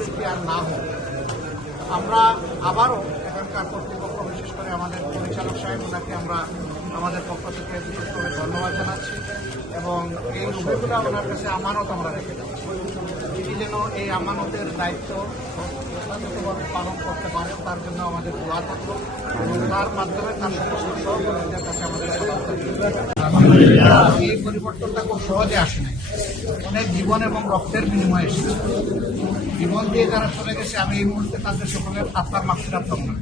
পুনরাবৃত্তি আর না হোক, আমরা আবারও এখানকার কর্তৃপক্ষ, বিশেষ করে আমাদের পরিচালক সাহেব, ওনাকে আমরা আমাদের পক্ষ থেকে বিশেষ করে ধন্যবাদ জানাচ্ছি এবং এই উভয়গুলো ওনার কাছে আমানত আমরা রেখে তিনি যেন এই আমানতের দায়িত্ব যথাযথভাবে পালন করতে পারেন, তার জন্য আমাদের দোয়া থাকল তার মাধ্যমে তার সমস্ত সহকর্মীদের কাছে আমাদের এই পরিবর্তনটা খুব সহজে আসে নাই। অনেক জীবন এবং রক্তের বিনিময়ে এসেছে। জীবন দিয়ে যারা চলে গেছে আমি এই মুহূর্তে তাদের সকলের আত্মার মাফিরাত কামনা।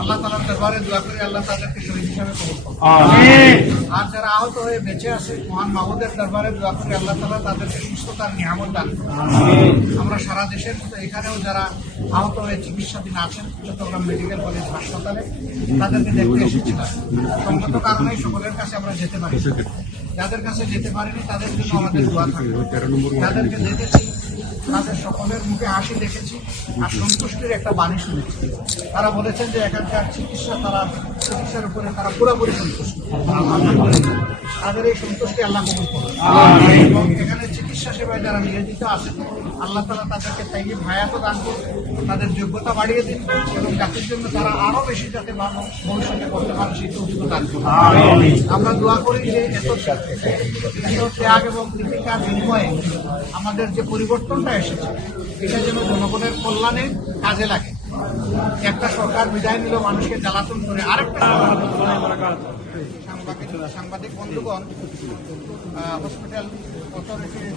আল্লাহ তালার দরবারে দোয়া করে আল্লাহ তাদেরকে শহীদ হিসাবে কবুল আর যারা আহত হয়ে বেঁচে আছে মহান মাহুদের দরবারে দোয়া করে আল্লাহ তালা তাদেরকে সুস্থতার নিয়ামত দান আমরা সারা দেশের মতো এখানেও যারা আহত হয়ে চিকিৎসাধীন আছেন চট্টগ্রাম মেডিকেল কলেজ হাসপাতালে তাদেরকে দেখতে এসেছিলাম সঙ্গত কারণেই সকলের কাছে আমরা যেতে পারি। যাদের কাছে যেতে পারেনি তাদের জন্য আমাদের দোয়া থাকবে। যাদেরকে দেখেছি তাদের সকলের মুখে হাসি দেখেছি আর সন্তুষ্টির একটা বাণী শুনেছি। তারা বলেছেন যে এখানকার চিকিৎসা তারা চিকিৎসার উপরে তারা পুরোপুরি সন্তুষ্ট। তাদের এই সন্তুষ্টি আল্লাহ কবুল করুন। এবং এখানে চিকিৎসা সেবায় যারা নিয়োজিত আছেন আল্লাহ তালা তাদেরকে তাইয়ে ভায়াত দান করুন তাদের যোগ্যতা বাড়িয়ে দিন এবং জাতির জন্য তারা আরও বেশি যাতে ভবিষ্যতে করতে পারে সেই তৌফিক দান করুন। আমরা দোয়া করি যে এত এত ত্যাগ এবং কৃতিকার বিনিময়ে আমাদের যে পরিবর্তনটা এসেছে এটা যেন জনগণের কল্যাণে কাজে লাগে। একটা সরকার বিদায় নিল, মানুষকে জ্বালাতন করে। আরেকটা সাংবাদিক সাংবাদিক বন্ধুগণ হসপিটাল অথরিটির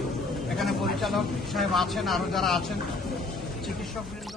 এখানে পরিচালক সাহেব আছেন, আরও যারা আছেন, চিকিৎসকবৃন্দ।